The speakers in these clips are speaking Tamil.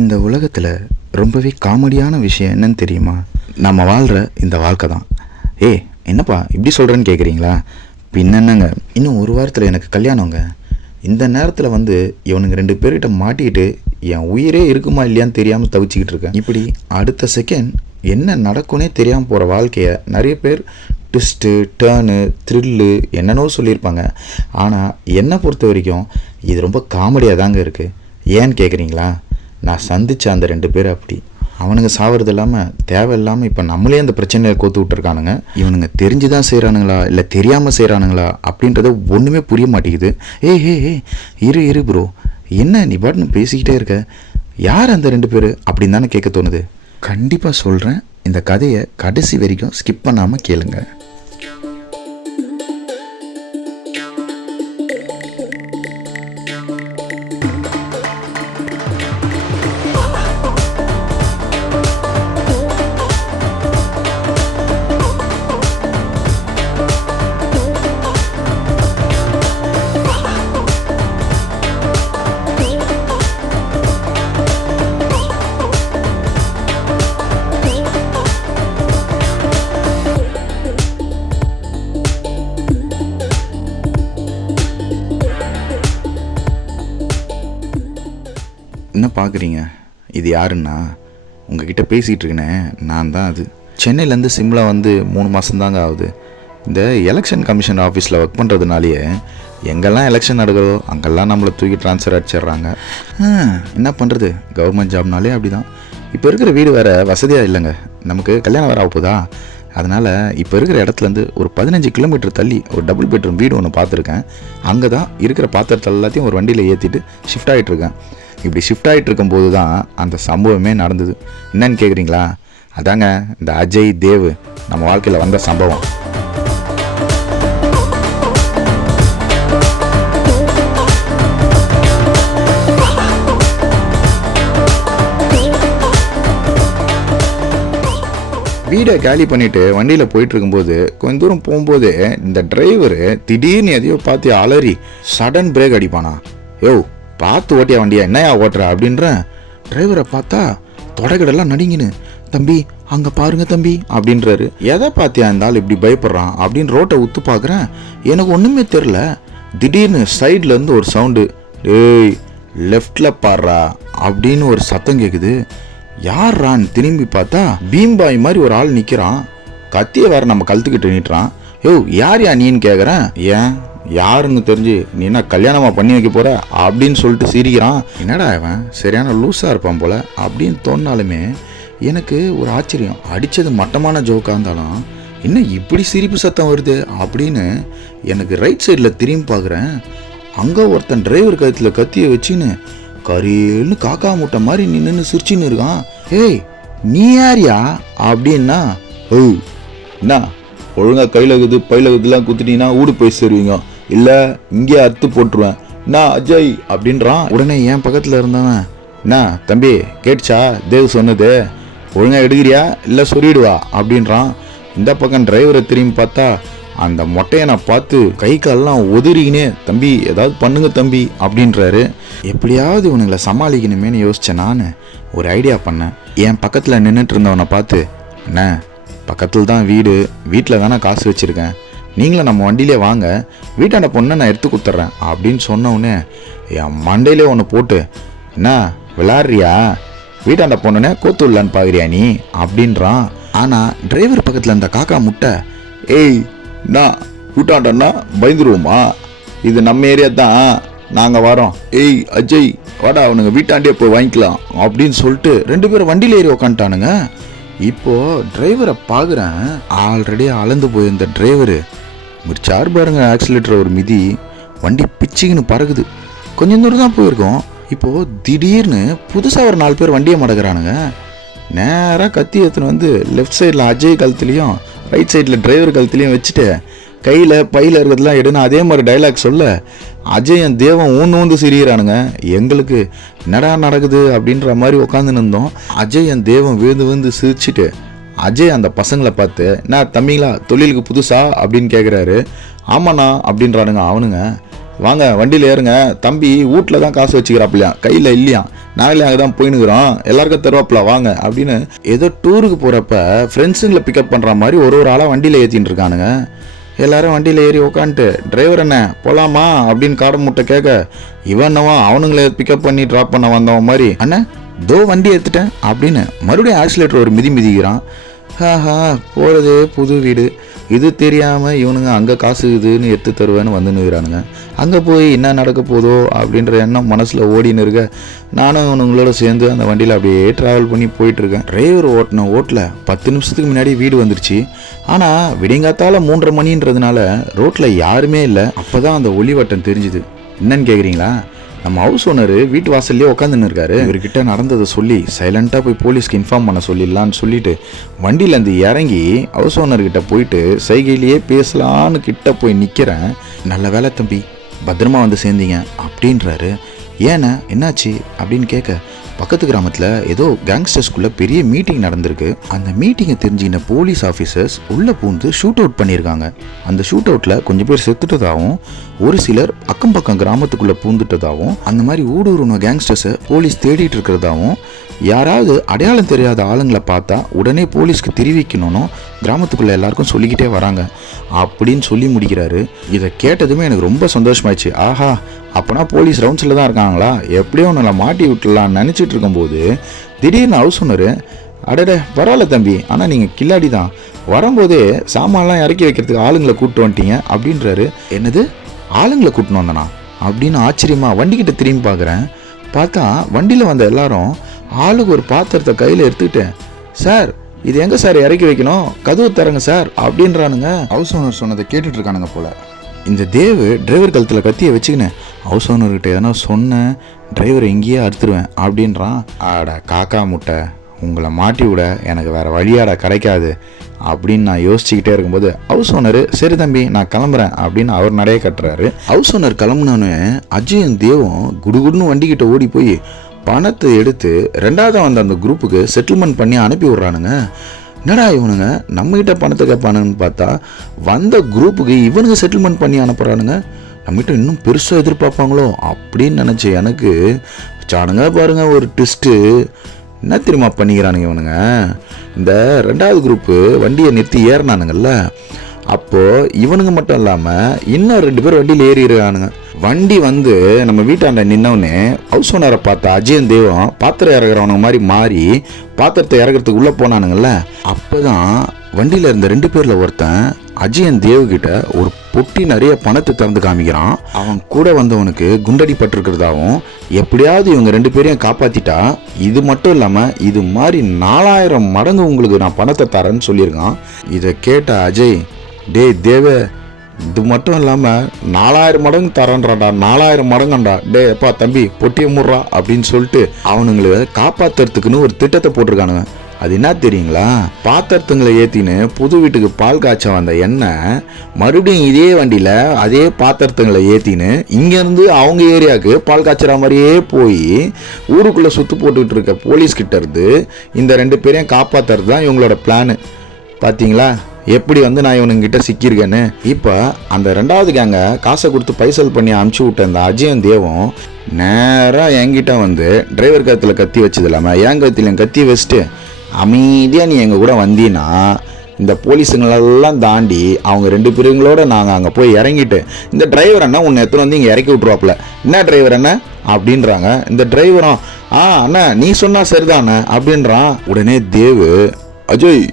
இந்த உலகத்தில் ரொம்பவே காமெடியான விஷயம் என்னன்னு தெரியுமா? நம்ம வாழ்கிற இந்த வாழ்க்கை தான். என்னப்பா இப்படி சொல்கிறேன்னு கேட்குறீங்களா? பின்னங்க இன்னும் ஒரு வாரத்தில் எனக்கு கல்யாணங்க. இந்த நேரத்தில் இவனுங்க 2 பேர்கிட்ட மாட்டிக்கிட்டு என் உயிரே இருக்குமா இல்லையான்னு தெரியாமல் தவிச்சிக்கிட்டு இருக்கேன். இப்படி அடுத்த செகண்ட் என்ன நடக்கும்னே தெரியாமல் போகிற வாழ்க்கையை நிறைய பேர் ட்விஸ்ட்டு, டேர்னு, த்ரில்லு என்னென்னோ சொல்லியிருப்பாங்க. ஆனால் என்னை பொறுத்த வரைக்கும் இது ரொம்ப காமெடியாக தாங்க இருக்குது. ஏன்னு கேட்குறீங்களா? நான் சந்தித்த அந்த 2 பேர் அப்படி. அவனுங்க சாவது இல்லாமல் தேவையில்லாமல் இப்போ நம்மளே அந்த பிரச்சனையை கோத்து விட்டுருக்கானுங்க. இவனுங்க தெரிஞ்சு தான் செய்கிறானுங்களா இல்லை தெரியாமல் செய்கிறானுங்களா அப்படின்றத ஒன்றுமே புரிய மாட்டேங்குது. இரு ப்ரோ, என்ன நீ பாட்டுன்னு பேசிக்கிட்டே இருக்க? யார் அந்த 2 பேர் அப்படின்னு தானே கேட்க தோணுது. கண்டிப்பாக சொல்கிறேன், இந்த கதையை கடைசி வரைக்கும் ஸ்கிப் பண்ணாமல் கேளுங்க. என்ன பார்க்குறீங்க? இது யாருன்னா, உங்ககிட்ட பேசிகிட்டு இருக்கேனே நான் தான். அது சென்னையிலேருந்து சிம்லா 3 மாதம்தாங்க ஆகுது. இந்த எலெக்ஷன் கமிஷன் ஆஃபீஸில் ஒர்க் பண்ணுறதுனாலேயே எங்கெல்லாம் எலெக்ஷன் நடக்கிறதோ அங்கெல்லாம் நம்மளை தூக்கி ட்ரான்ஸ்ஃபர் அடிச்சிடுறாங்க. என்ன பண்ணுறது, கவர்மெண்ட் ஜாப்னாலே அப்படி தான். இப்போ இருக்கிற வீடு வேறு வசதியாக இல்லைங்க. நமக்கு கல்யாணம் வேறு ஆகப்போதா. அதனால் இப்போ இருக்கிற இடத்துலேருந்து ஒரு 15 கிலோமீட்டர் தள்ளி ஒரு டபுள் பெட்ரூம் வீடு ஒன்று பார்த்துருக்கேன். அங்கே தான் இருக்கிற பாத்திரத்தை எல்லாத்தையும் ஒரு வண்டியில் ஏற்றிட்டு ஷிஃப்ட் ஆகிட்டுருக்கேன். இப்படி ஷிஃப்ட் ஆகிட்டு இருக்கும்போது தான் அந்த சம்பவமே நடந்தது. என்னன்னு கேட்குறீங்களா? அதாங்க இந்த அஜய் தேவ் நம்ம வாழ்க்கையில் வந்த சம்பவம். வீடை காலி பண்ணிவிட்டு வண்டியில் போயிட்டு இருக்கும்போது கொஞ்சம் தூரம் போகும்போது இந்த டிரைவரு திடீர்னு எதையோ பார்த்து அலறி சடன் பிரேக் அடிப்பானா. பார்த்து ஓட்டியா வண்டியா, என்னையா ஓட்டுற அப்படின்ற. டிரைவரை பார்த்தா தொடக்கடெல்லாம் நடிங்கின்னு, தம்பி அங்கே பாருங்க தம்பி அப்படின்றாரு. எதை பார்த்தியா இருந்தாலும் இப்படி பயப்படுறான் அப்படின்னு ரோட்டை உத்து பார்க்குறேன். எனக்கு ஒன்றுமே தெரில. திடீர்னு சைட்லேருந்து ஒரு சவுண்டு, லெஃப்டில் பாடுறா அப்படின்னு ஒரு சத்தம் கேட்குது. யார்ரான்னு திரும்பி பார்த்தா பீம்பாய் மாதிரி ஒரு ஆள் நிற்கிறான். கத்தியை வேற நம்ம கழுத்துக்கிட்டு நின்றான். யார் நீன்னு கேட்குறேன். ஏன் யாருன்னு தெரிஞ்சு நீ என்ன கல்யாணமா பண்ணி வைக்க போற அப்படின்னு சொல்லிட்டு சிரிக்கிறான். என்னடா அவன் சரியான லூஸாக இருப்பான் போல அப்படின்னு தோணினாலுமே எனக்கு ஒரு ஆச்சரியம். அடித்தது மட்டமான ஜோக்காக இருந்தாலும் இன்னும் இப்படி சிரிப்பு சத்தம் வருது அப்படின்னு எனக்கு ரைட் சைடில் திரும்பி பார்க்குறேன். அங்கே ஒருத்தன் டிரைவர் கழுத்தில் கத்தியை வச்சுன்னு கரேல்னு காக்கா முட்டை மாதிரி நின்று சிரிச்சின்னு இருக்கான். நீ யாரியா அப்படின்னா, என்ன ஒழுங்காக கையில் இருக்குது பையில் இருக்குதுலாம் குத்துட்டீங்கன்னா ஊடு போய் சேருவீங்க, இல்லை இங்கே அறுத்து போட்டுருவேன், நான் அஜய் அப்படின்றான். உடனே என் பக்கத்தில் இருந்தவன், என்ன தம்பி கேட்டுச்சா தேவ் சொன்னது, ஒழுங்காக எடுக்கிறியா இல்லை சொல்லிடுவா அப்படின்றான். இந்த பக்கம் டிரைவரை திரும்பி பார்த்தா அந்த மொட்டையை நான் பார்த்து கை காலெல்லாம் ஒதுறிக்கினே, தம்பி ஏதாவது பண்ணுங்க தம்பி அப்படின்றாரு. எப்படியாவது இவனுங்களை சமாளிக்கணுமேனு யோசித்தேன். நான் ஒரு ஐடியா பண்ணேன். என் பக்கத்தில் நின்றுட்டு இருந்தவனை பார்த்து, என்ன பக்கத்தில் தான் வீடு, வீட்டில் தானே காசு வச்சுருக்கேன், நீங்களும் நம்ம வண்டியிலே வாங்க, வீட்டாண்ட பொண்ணை நான் எடுத்து கொடுத்துட்றேன் அப்படின்னு சொன்னவுடனே என் மண்டையிலே ஒன்று போட்டு, என்ன விளாட்றியா, வீட்டாண்ட பொண்ணுனே கோத்து விடலான்னு பார்க்குறியா நீ அப்படின்றான். ஆனால் டிரைவர் பக்கத்தில் அந்த காக்கா முட்டை, நான் வீட்டாண்டன்னா பயந்துருவோமா, இது நம்ம ஏரியா தான், நாங்கள் வரோம், அஜய் வாடா அவனுங்க வீட்டாண்டே போய் வாங்கிக்கலாம் அப்படின்னு சொல்லிட்டு 2 பேரும் வண்டியில் ஏறி உக்காந்துட்டானுங்க. இப்போது டிரைவரை பார்க்குறேன். ஆல்ரெடி அளந்து போயிருந்த டிரைவரு முடிச்சார் பாருங்க ஆக்சிலேட்டர் ஒரு மிதி, வண்டி பிச்சுக்குன்னு பறகுது. கொஞ்சம் தூரம் தான் போயிருக்கோம். இப்போது திடீர்னு புதுசாக ஒரு 4 பேர் வண்டியை மடக்கிறானுங்க. நேராக கத்தி எடுத்துன்னு லெஃப்ட் சைடில் அஜய் கழுத்துலையும் ரைட் சைடில் டிரைவர் கழுத்துலையும் வச்சுட்டு கையில் பையில் இருக்கிறதுலாம் எடுன்னு அதே மாதிரி டைலாக் சொல்ல அஜயன் தேவன் ஊந்து சிரிக்கிறானுங்க. எங்களுக்கு என்னடா நடக்குது அப்படின்ற மாதிரி உட்காந்துன்னு இருந்தோம். அஜயன் தேவன் விழுந்து சிரிச்சுட்டு அஜய் அந்த பசங்களை பார்த்து, என்ன தம்பிங்களா தொழிலுக்கு புதுசா அப்படின்னு கேட்குறாரு. ஆமாண்ணா அப்படின்றானுங்க அவனுங்க. வாங்க வண்டியில் ஏறுங்க, தம்பி வீட்டில் தான் காசு வச்சுக்கிறாப்பில்லையா, கையில் இல்லையா, நாங்களே அங்கே தான் போயினுக்கிறோம், எல்லாருக்கும் தருவாப்பில வாங்க அப்படின்னு ஏதோ டூருக்கு போகிறப்ப ஃப்ரெண்ட்ஸுங்களை பிக்கப் பண்ணுற மாதிரி ஒரு ஆளாக வண்டியில் ஏற்றின்னு இருக்கானுங்க. எல்லாரும் வண்டியில் ஏறி உக்காந்துட்டு டிரைவர் என்ன போகலாமா அப்படின்னு காடை முட்டை கேட்க, இவனவா அவனுங்களை பிக்கப் பண்ணி ட்ராப் பண்ண வந்தவன் மாதிரி அண்ணன் தோ வண்டி எடுத்துட்டேன் அப்படின்னு மறுபடியும் ஆக்சிலேட்டர் ஒரு மிதிக்கிறான். ஹாஹா போகிறது புது வீடு, இது தெரியாமல் இவனுங்க அங்கே காசு இதுன்னு எடுத்து தருவேன்னு வந்து நிற்கிறானுங்க. அங்கே போய் என்ன நடக்க போதோ அப்படின்ற எண்ணம் மனசில் ஓடின்னு இருக்க நானும் இவனுங்களோட சேர்ந்து அந்த வண்டியில் அப்படியே ட்ராவல் பண்ணி போயிட்டுருக்கேன். டிரைவர் ஓட்டின ஓட்டில் 10 நிமிஷத்துக்கு முன்னாடி வீடு வந்துருச்சு. ஆனால் விடிங்காத்தால 3:30 மணின்றதுனால ரோட்டில் யாருமே இல்லை. அப்போ தான் அந்த ஒளிவட்டம் தெரிஞ்சுது. என்னன்னு கேட்குறீங்களா? நம்ம ஹவுஸ் ஓனர் வீட்டு வாசல்லே உட்காந்துன்னு இருக்காரு. இவர்கிட்ட நடந்ததை சொல்லி சைலண்ட்டாக போய் போலீஸ்க்கு இன்ஃபார்ம் பண்ண சொல்லிடலான்னு சொல்லிட்டு வண்டியிலேருந்து இறங்கி ஹவுஸ் ஓனர்கிட்ட போயிட்டு சைகையிலேயே பேசலான்னு கிட்ட போய் நிற்கிறேன். நல்ல வேலை தம்பி, பத்திரமா வந்து சேர்ந்தீங்க அப்படின்றாரு. ஏண்ணா என்னாச்சு அப்படின்னு கேட்க, பக்கத்து கிராமத்தில் ஏதோ கேங்ஸ்டர்ஸ்குள்ளே பெரிய மீட்டிங் நடந்திருக்கு. அந்த மீட்டிங்கை தெரிஞ்சுக்கின போலீஸ் ஆஃபீஸர்ஸ் உள்ளே பூந்து ஷூட் அவுட் பண்ணியிருக்காங்க. அந்த ஷூட் அவுட்டில் கொஞ்சம் பேர் செத்துட்டதாகவும் ஒரு சிலர் அக்கம் பக்கம் கிராமத்துக்குள்ளே பூந்துட்டதாகவும் அந்த மாதிரி ஊடுருவ கேங்ஸ்டர்ஸை போலீஸ் தேடிட்டு இருக்கிறதாகவும் யாராவது அடையாளம் தெரியாத ஆளுங்களை பார்த்தா உடனே போலீஸ்க்கு தெரிவிக்கணும்னு கிராமத்துக்குள்ளே எல்லாருக்கும் சொல்லிக்கிட்டே வராங்க அப்படின்னு சொல்லி முடிக்கிறாரு. இதை கேட்டதுமே எனக்கு ரொம்ப சந்தோஷமாயிடுச்சு. ஆஹா, அப்போனா போலீஸ் ரவுண்ட்ஸில் தான் இருக்காங்களா, எப்படியோ நல்லா மாட்டி விட்டுலான்னு நினச்சிட்டு இருக்கும்போது திடீர்னு ஹவுஸ் ஓனர், அடடே பரவாயில்ல தம்பி, ஆனால் நீங்கள் கில்லாடி தான், வரும்போதே சாமான்லாம் இறக்கி வைக்கிறதுக்கு ஆளுங்களை கூப்பிட்டு வந்துட்டீங்க அப்படின்றாரு. என்னது ஆளுங்களை கூப்பிட்டு வந்தனா அப்படின்னு ஆச்சரியமா வண்டிக்கிட்ட திரும்பி பார்க்குறேன். பார்த்தா வண்டியில் வந்த எல்லாரும் ஆளுக்கு ஒரு பாத்திரத்தை கையில் எடுத்துக்கிட்டு, சார் இது எங்கே சார் இறக்கி வைக்கணும், கதவு தரங்க சார் அப்படின்றானுங்க. ஹவுஸ் ஓனர் சொன்னதை கேட்டுட்டு இருக்கானுங்க போல. இந்த தேவு டிரைவர் கழுத்தில் கத்தியை வச்சுக்கினேன், ஹவுஸ் ஓனர்கிட்ட எதனா சொன்னேன் டிரைவர் எங்கேயே அறுத்துருவேன் அப்படின்றான். ஆட காக்கா முட்டை, உங்களை மாட்டி விட எனக்கு வேறு வழியாட கிடைக்காது அப்படின்னு நான் யோசிச்சுக்கிட்டே இருக்கும்போது ஹவுஸ் ஓனர், சரி தம்பி நான் கிளம்புறேன் அப்படின்னு அவர் நடைய கட்டுறாரு. ஹவுஸ் ஓனர் கிளம்புனோன்னு அஜயும் தேவும் குடுகுடுன்னு வண்டிக்கிட்ட ஓடி போய் பணத்தை எடுத்து 2வது வந்த அந்த குரூப்புக்கு செட்டில்மெண்ட் பண்ணி அனுப்பி விட்றானுங்க. என்னடா இவனுங்க நம்மகிட்ட பணத்தை கேட்பானுன்னு பார்த்தா வந்த குரூப்புக்கு இவனுங்க செட்டில்மெண்ட் பண்ணி அனுப்புகிறானுங்க. நம்மகிட்ட இன்னும் பெருசாக எதிர்பார்ப்பாங்களோ அப்படின்னு நினச்சி எனக்கு சானுங்க பாருங்க ஒரு ட்விஸ்ட்டு. என்ன தெரியுமா பண்ணிக்கிறானுங்க இவனுங்க, இந்த 2வது குரூப்பு வண்டியை நிறுத்தி ஏறினானுங்கல்ல, அப்போது இவனுங்க மட்டும் இல்லாமல் இன்னும் 2 பேர் வண்டியில் ஏறிடுறானுங்க. வண்டி வந்து நம்ம வீட்டாண்ட நின்னவுடனே ஹவுஸ் ஓனரை பார்த்த அஜயன் தேவம் பாத்திரம் இறக்குறவனுங்க மாதிரி மாறி பாத்திரத்தை இறக்குறதுக்கு உள்ளே போனானுங்கல்ல. அப்போ தான் வண்டியில் இருந்த 2 பேரில் ஒருத்தன் அஜயன் தேவ்கிட்ட ஒரு பொட்டி நிறைய பணத்தை திறந்து காமிக்கிறான். அவன் கூட வந்தவனுக்கு குண்டடி பட்டிருக்கிறதாவும் எப்படியாவது இவங்க 2 பேரையும் காப்பாற்றிட்டா இது மட்டும் இல்லாமல் இது மாதிரி 4000 மடங்கு உங்களுக்கு நான் பணத்தை தரேன்னு சொல்லியிருக்கான். இதை கேட்ட அஜய், டேய் தேவ, இது மட்டும் இல்லாமல் 4000 மடங்கு தரேன்றான்டா, 4000 மடங்குண்டா, டே எப்பா தம்பி பொட்டியை முடுறா அப்படின்னு சொல்லிட்டு அவனுங்களை காப்பாற்றுறதுக்குன்னு ஒரு திட்டத்தை போட்டிருக்கானுங்க. அது என்ன தெரியுங்களா, பாத்திரத்துங்களை ஏற்றின்னு புது வீட்டுக்கு பால் காய்ச்ச வந்த எண்ணெய் மறுபடியும் இதே வண்டியில் அதே பாத்திரத்துங்களை ஏற்றின்னு இங்கேருந்து அவங்க ஏரியாவுக்கு பால் காய்ச்சற மாதிரியே போய் ஊருக்குள்ளே சுற்று போட்டுக்கிட்டு இருக்க போலீஸ்கிட்ட இருந்து இந்த 2 பேரையும் காப்பாற்றுறது தான் இவங்களோட பிளானு. பார்த்தீங்களா எப்படி வந்து நான் இவனுங்கிட்ட சிக்கியிருக்கேன்னு. இப்போ அந்த 2வது கேங்கை காசை கொடுத்து பைசல் பண்ணி அமுச்சு விட்ட அந்த அஜயன் தேவும் நேராக என்கிட்ட வந்து டிரைவர் கத்தில் கத்தி வச்சது இல்லாமல் என் கத்திலையும் கத்தி வச்சுட்டு, அமைதியாக நீ எங்கள் கூட வந்தீன்னா இந்த போலீஸுங்களெல்லாம் தாண்டி அவங்க 2 பேருங்களோட நாங்கள் அங்கே போய் இறங்கிட்டு இந்த டிரைவர் அண்ணா உன்னை எத்தனை வந்து இங்கே இறக்கி விட்ருவாப்புல, என்ன டிரைவர் அண்ணா அப்படின்றாங்க. இந்த டிரைவரும் அண்ணா நீ சொன்னால் சரிதானே அப்படின்றான். உடனே தேவு, அஜய்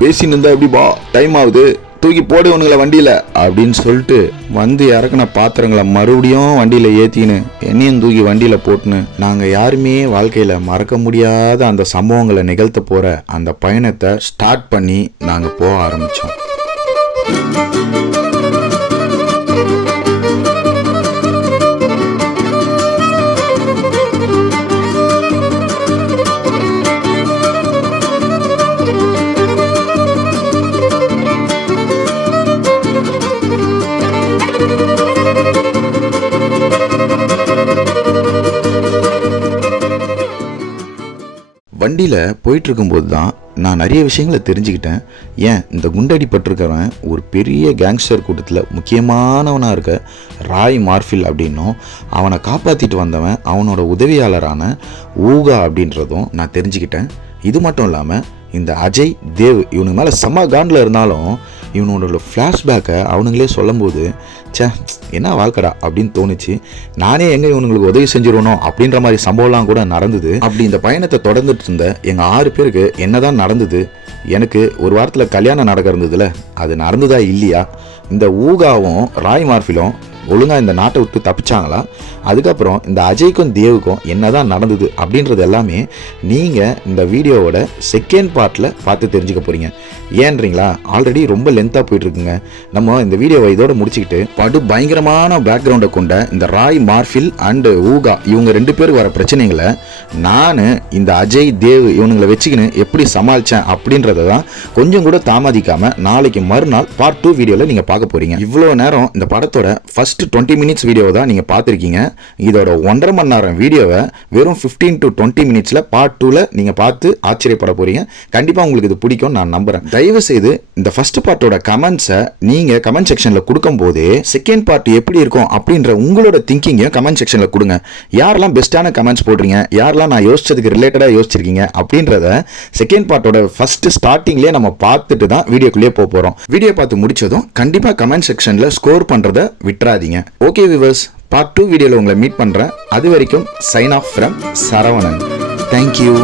பேசின்னு இருந்தா எப்படிப்பா, டைம் ஆகுது, தூக்கி போடுவனுங்களை வண்டியில் அப்படின்னு சொல்லிட்டு வந்து இறக்குன பாத்திரங்களை மறுபடியும் வண்டியில் ஏற்றின்னு என்னையும் தூக்கி வண்டியில் போட்டுன்னு நாங்கள் யாருமே வாழ்க்கையில் மறக்க முடியாத அந்த சம்பவங்களை நிகழ்த்த போகிற அந்த பயணத்தை ஸ்டார்ட் பண்ணி நாங்கள் போக ஆரம்பித்தோம். வண்டியில் போயிட்டு இருக்கும்போது தான் நான் நிறைய விஷயங்களை தெரிஞ்சுக்கிட்டேன். ஏன் இந்த குண்டடிப்பட்டிருக்கிறவன் ஒரு பெரிய கேங்ஸ்டர் கூட்டத்தில் முக்கியமானவனாக இருக்க ராய் மார்ஃபில் அப்படின்னும், அவனை காப்பாற்றிட்டு வந்தவன் அவனோட உதவியாளரான ஊகா அப்படின்றதும் நான் தெரிஞ்சுக்கிட்டேன். இது மட்டும் இல்லாமல் இந்த அஜய் தேவ் இவனுக்கு மேலே செம்ம காண்டில் இருந்தாலும் இவனோட ஃப்ளாஷ்பேக்கை அவனுங்களே சொல்லும்போது என்ன வாழ்க்கடா அப்படின்னு தோணுச்சு. நானே எங்கே இவனுங்களுக்கு உதவி செஞ்சிருவணும் அப்படின்ற மாதிரி சம்பவம்லாம் கூட நடந்தது. அப்படி இந்த பயணத்தை தொடர்ந்துட்டு இருந்த எங்கள் 6 பேருக்கு என்னதான் நடந்தது, எனக்கு ஒரு வாரத்தில் கல்யாணம் நடக்க இருந்ததுல அது நடந்ததா இல்லையா, இந்த ஊகாவும் ராய் மார்ஃபிலும் ஒழுங்காக இந்த நாட்டை விட்டு தப்பிச்சாங்களா, அதுக்கப்புறம் இந்த அஜய்க்கும் தேவுக்கும் என்னதான் நடந்தது அப்படின்றது எல்லாமே நீங்கள் இந்த வீடியோவோட செகண்ட் பார்ட்டில் பார்த்து தெரிஞ்சுக்க போகிறீங்க. ஏன்றீங்களா, ஆல்ரெடி ரொம்ப லென்த்தாக போயிட்டுருக்குங்க. நம்ம இந்த வீடியோவை இதோட முடிச்சுக்கிட்டு படு பயங்கரமான பேக்ரவுண்டை கொண்ட இந்த ராய் மார்ஃபில் அண்டு ஊகா இவங்க 2 பேருக்கு வர பிரச்சனைகளை நான் இந்த அஜய் தேவ் இவனுங்களை வச்சுக்கின்னு எப்படி சமாளித்தேன் அப்படின்றத தான் கொஞ்சம் கூட தாமதிக்காமல் நாளைக்கு மறுநாள் பார்ட் 2 வீடியோவில் நீங்கள் பார்க்க போகிறீங்க. இவ்வளோ நேரம் இந்த படத்தோட ஃபஸ்ட் 20 மினிட்ஸ் வீடியோவை தான் நீங்கள் பார்த்துருக்கீங்க. இதோட 1.5 மணி நேரம் வீடியோவை வெறும் 15 to 20 மினிட்ஸில் பார்ட் 2ல் நீங்கள் பார்த்து ஆச்சரியப்பட போகிறீங்க. கண்டிப்பாக உங்களுக்கு இது பிடிக்கும் நான் நம்புகிறேன். தயவு செய்து இந்த ஃபர்ஸ்ட் பார்ட்டோட கமெண்ட்ஸை நீங்கள் கமெண்ட் செக்ஷனில் கொடுக்கும்போது செகண்ட் பார்ட் எப்படி இருக்கும் அப்படின்ற உங்களோட திங்கிங்கையும் கமெண்ட் செக்ஷனில் கொடுங்க. யாரெல்லாம் பெஸ்ட்டான கமெண்ட்ஸ் போடுறீங்க, யாரெல்லாம் நான் யோசிச்சதுக்கு ரிலேட்டடாக யோசிச்சிருக்கீங்க அப்படின்றத செகண்ட் பார்ட்டோட ஃபர்ஸ்ட் ஸ்டார்டிங்லேயே நம்ம பார்த்துட்டு தான் வீடியோக்குள்ளேயே போக போகிறோம். வீடியோ பார்த்து முடிச்சதும் கண்டிப்பாக கமெண்ட் செக்ஷனில் ஸ்கோர் பண்ணுறதை விட்டுறாதீங்க. ஓகே வியூவர்ஸ், பார்ட் 2 வீடியோவில் உங்களை மீட் பண்ணுறேன். அது வரைக்கும் sign off from Saravanan. Thank you.